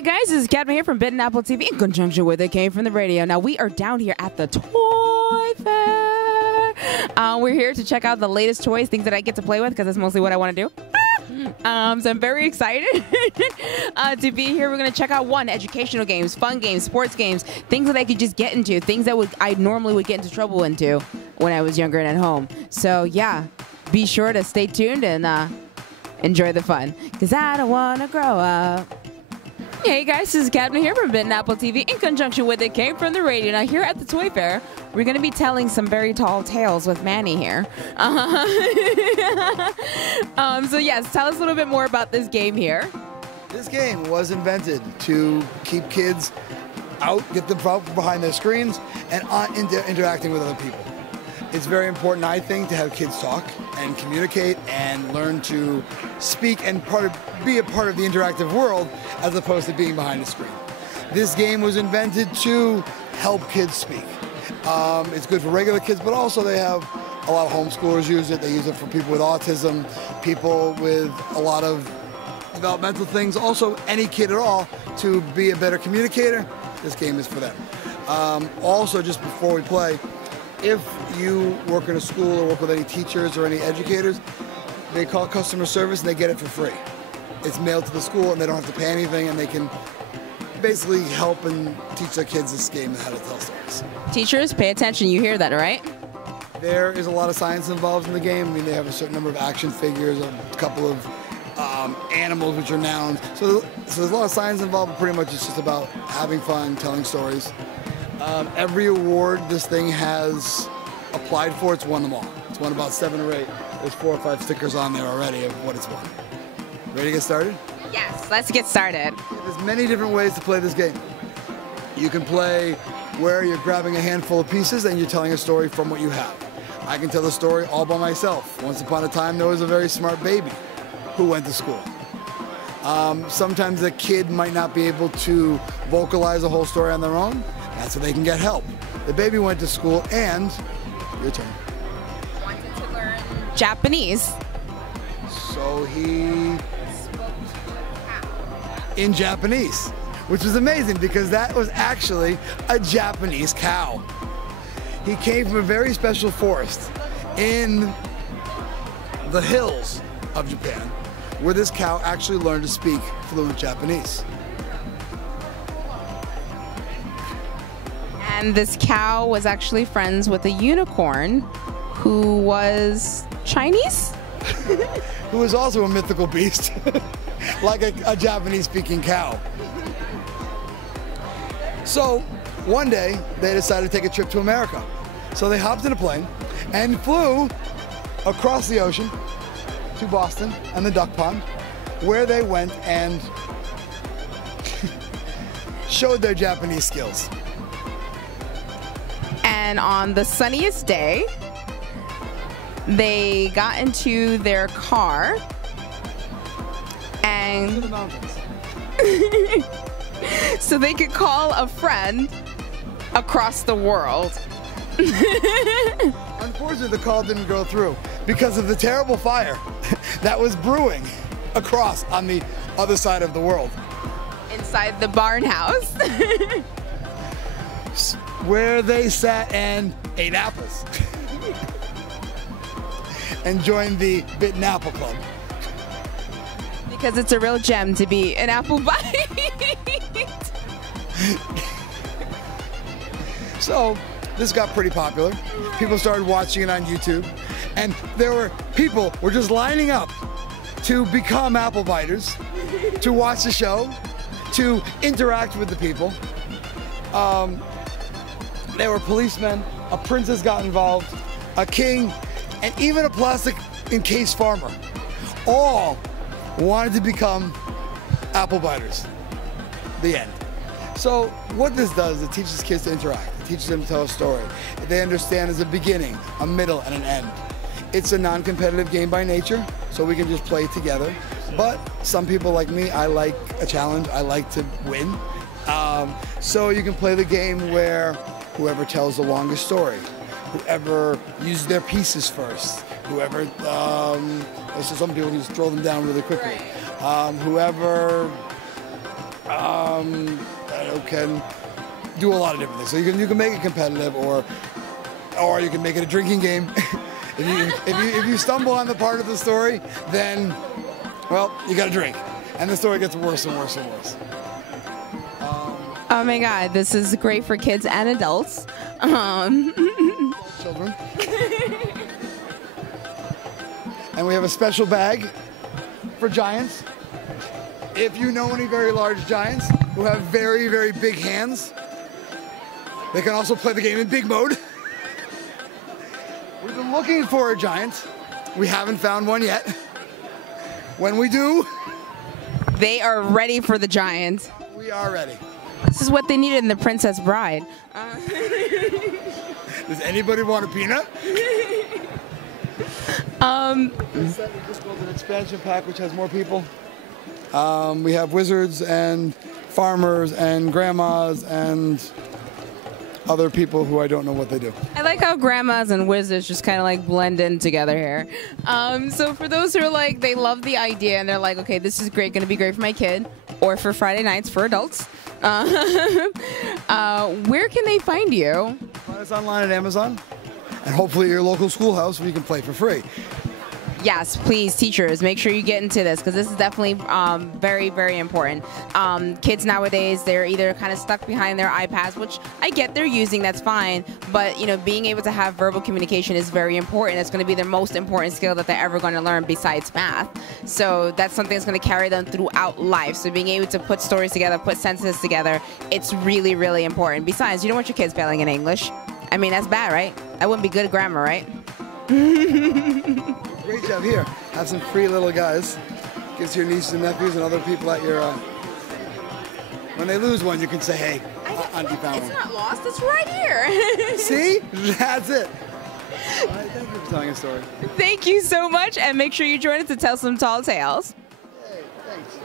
Hey guys, this is CADMA here from APPLETINI in conjunction with It Came from the Radio. Now we are down here at the Toy Fair. We're here to check out the latest toys, things that I get to play with because that's mostly what I want to do. So I'm very excited to be here. We're going to check out educational games, fun games, sports games, things that I could just get into, things that I normally would get into trouble into when I was younger and at home. So yeah, be sure to stay tuned and enjoy the fun because I don't want to grow up. Hey guys, this is CADMA here from APPLETINI in conjunction with It Came from the Radio. Now here at the Toy Fair, we're going to be telling some very tall tales with Manny here. So yes, tell us a little bit more about this game here. This game was invented to keep kids out, get them behind their screens, and interacting with other people. It's very important, I think, to have kids talk and communicate and learn to speak and be a part of the interactive world as opposed to being behind a screen. This game was invented to help kids speak. It's good for regular kids, but also they have a lot of homeschoolers use it. They use it for people with autism, people with a lot of developmental things, also any kid at all to be a better communicator. This game is for them. Also, just before we play, if you work in a school or work with any teachers or any educators, they call customer service and they get it for free. It's mailed to the school and they don't have to pay anything, and they can basically help and teach their kids this game and how to tell stories. Teachers, pay attention. You hear that, right? There is a lot of science involved in the game. I mean, they have a certain number of action figures, a couple of animals which are nouns. So there's a lot of science involved, but pretty much it's just about having fun, telling stories. Every award this thing has applied for, it's won them all. It's won about 7 or 8. There's 4 or 5 stickers on there already of what it's won. Ready to get started? Yes, let's get started. There's many different ways to play this game. You can play where you're grabbing a handful of pieces and you're telling a story from what you have. I can tell a story all by myself. Once upon a time, there was a very smart baby who went to school. Sometimes a kid might not be able to vocalize a whole story on their own. That's where they can get help. The baby went to school and, your turn. Wanted to learn Japanese. So he spoke in Japanese, which was amazing because that was actually a Japanese cow. He came from a very special forest in the hills of Japan, where this cow actually learned to speak fluent Japanese. And this cow was actually friends with a unicorn who was Chinese? Who was also a mythical beast, like a Japanese-speaking cow. So one day, they decided to take a trip to America. So they hopped in a plane and flew across the ocean to Boston and the duck pond, where they went and showed their Japanese skills. And on the sunniest day, they got into their car and To the mountains. so they could call a friend across the world. Unfortunately, the call didn't go through because of the terrible fire that was brewing across on the other side of the world. Inside the barn house. Where they sat and ate apples and joined the Bitten Apple Club. Because it's a real gem to be an apple bite. So this got pretty popular. People started watching it on YouTube, and people were just lining up to become apple biters, to watch the show, to interact with the people. There were policemen, a princess got involved, a king, and even a plastic encased farmer. All wanted to become apple biters. The end. So what this does, it teaches kids to interact. It teaches them to tell a story. They understand there's a beginning, a middle, and an end. It's a non-competitive game by nature, so we can just play together. But some people like me, I like a challenge. I like to win. So you can play the game where whoever tells the longest story, whoever uses their pieces first, whoever, so some people just throw them down really quickly. Whoever can do a lot of different things. So you can make it competitive, or you can make it a drinking game. if you stumble on the part of the story, then, well, you got to drink, and the story gets worse and worse and worse. Oh my God, this is great for kids and adults. Children. And we have a special bag for giants. If you know any very large giants who have very, very big hands, they can also play the game in big mode. We've been looking for a giant. We haven't found one yet. When we do, they are ready for the giant. We are ready. This is what they needed in The Princess Bride. Does anybody want a peanut? We just built an expansion pack which has more people. We have wizards and farmers and grandmas and other people who I don't know what they do. I like how grandmas and wizards just kind of like blend in together here. So for those who are like, they love the idea and they're like, okay, this is great, going to be great for my kid, or for Friday nights for adults. Where can they find you? Find us online at Amazon, and hopefully your local schoolhouse where you can play for free. Yes, please, teachers, make sure you get into this, because this is definitely very, very important. Kids nowadays, they're either kind of stuck behind their iPads, which I get they're using, that's fine, but you know, being able to have verbal communication is very important. It's going to be their most important skill that they're ever going to learn besides math. So that's something that's going to carry them throughout life. So being able to put stories together, put sentences together, it's really, really important. Besides, you don't want your kids failing in English. I mean, that's bad, right? That wouldn't be good grammar, right? Great job. Here, have some free little guys. Gives your nieces and nephews and other people at your, when they lose one, you can say, hey, Auntie found one. It's not lost, it's right here. See? That's it. All right, thank you for telling a story. Thank you so much, and make sure you join us to tell some tall tales. Hey, thanks.